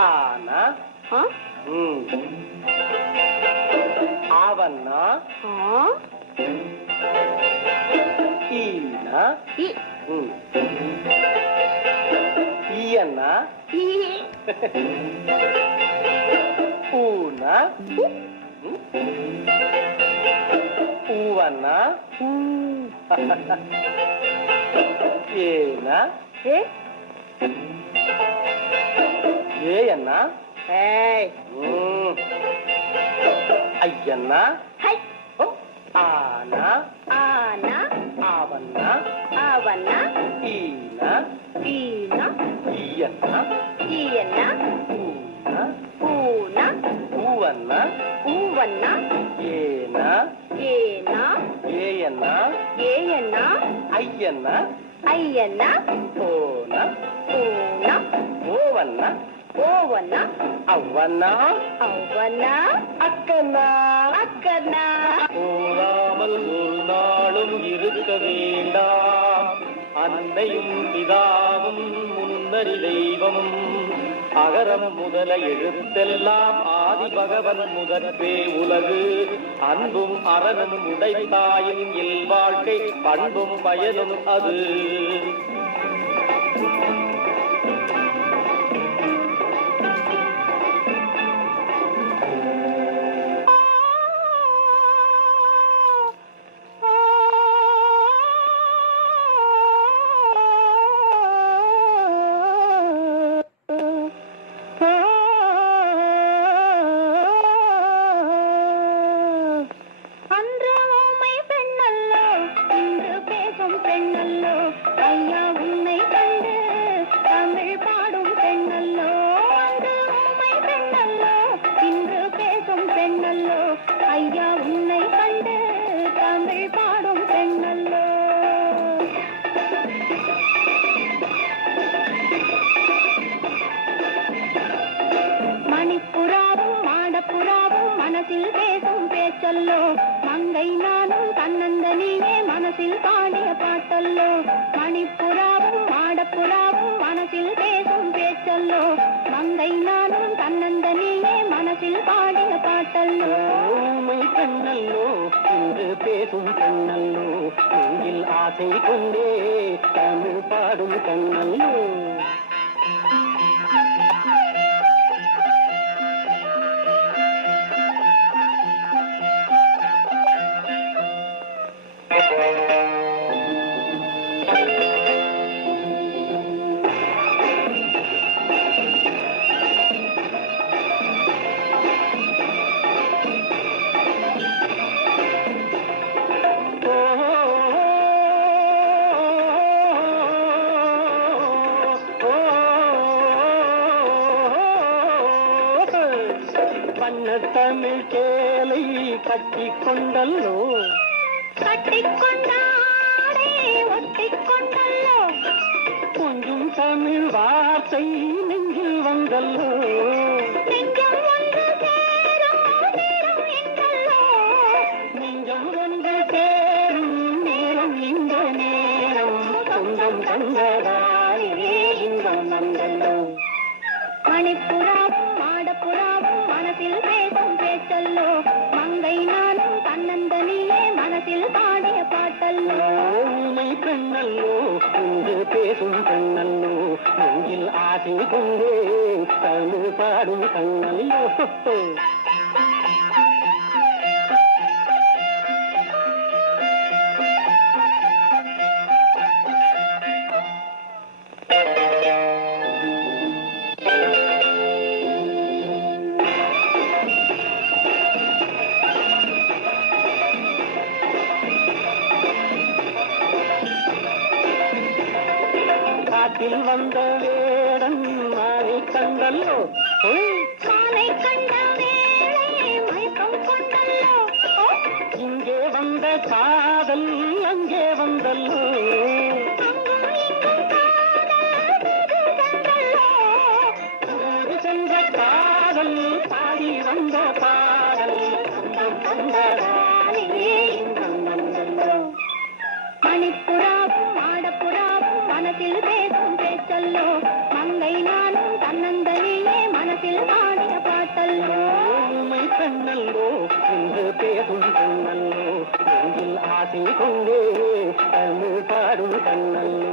ஆனா ஆவன்னா ஈனா ஈயன்னா ஊனா ஊவன்னா ஏனா ஏயன்னா ஐயன்னா ஆனா ஆனா ஆவன்னா ஆவன்னா ஈனா ஈனா ஈயன்னா ஈயன்னா ஊனா ஊனா ஊவன்னா ஊவன்னா ஏனா ஏனா ஏயன்னா ஏயன்னா ஐயன்னா ஐயன்னா ஓனா ஊனா ஓவன்னா ஓவன்னா அவ்வன்னா அவ்வன்னா அக்கன்னா அக்கன்னா கூறாமல் ஒரு நாளும் இருக்க வேண்டாம் அன்னையும் பிதாவும் முன்னறி தெய்வம் அகரம் முதல எழுத்தெல்லாம் ஆதி பகவன் முதற்பே உலகு அன்பும் அறனும் உடைத்தாயும் இல்வாழ்க்கை பண்பும் பயனும் அது மங்கை நானும் தன்னந்தனியே மனசில் பாடிய பாட்டல்லோ மணிப்புறாவும் மாடப்புறாவும் மனசில் பேசும் பேச்சல்லோ மங்கை நானும் தன்னந்தனியே மனசில் பாடிய பாட்டல்லோ ஊமை கண்ணல்லோ இன்று பேசும் கண்ணல்லோ நெஞ்சில் ஆசை கொண்டே தமிழ் பாடும் கண்ணல்லோ தமிழ் கேலை கட்டிக்கொண்டல்லோ கட்டிக்கொண்டாடே ஒட்டிக்கொண்டல்லோ கொஞ்சம் தமிழ் வார்த்தை நெஞ்சில் வந்தல்லோ நெஞ்சம் ஒன்று சேரும் நேரம் என்றல்லோ நெஞ்சம் ஒன்று சேரும் நேரம் இந்த நேரம் சொந்தம் தந்ததாலே இன்பம் வந்தல்லோ மணிப்புறாவும் மாடப்புறாவும் மனசில் பேசும் பேச்சல்லோ மங்கை நானும் தன்னந்தனியே மனசில் பாடிய பாட்டல்லோ ஊமை பெண்ணல்லோ இன்று பேசும் பெண்ணல்லோ நெஞ்சில் ஆசை கொண்டே தமிழ் பாடும் கண்ணல்லோ காட்டில் வந்த வேடன் மானை கண்டல்லோ மானை கண்ட வேளை மயக்கம் கொண்டல்லோ இங்கே வந்த காதல் அங்கே வந்தல்லோ அங்கும் இங்கும் காதல் சென்றல்லோ சென்ற காதல் பாடி வந்த பாடல் சொந்தம் தந்ததாலே இன்பம் வந்தல்லோ மணிப்புறாவும் மாடப்புறாவும் மனசில் பேசும் பேச்சல்லோ மங்கை நானும் தன்னந்தனியே மனசில் பாடும் கண்ணல்லோ நெஞ்சில் ஆசை கொண்டே தமிழ் பாடும் கண்ணல்லோ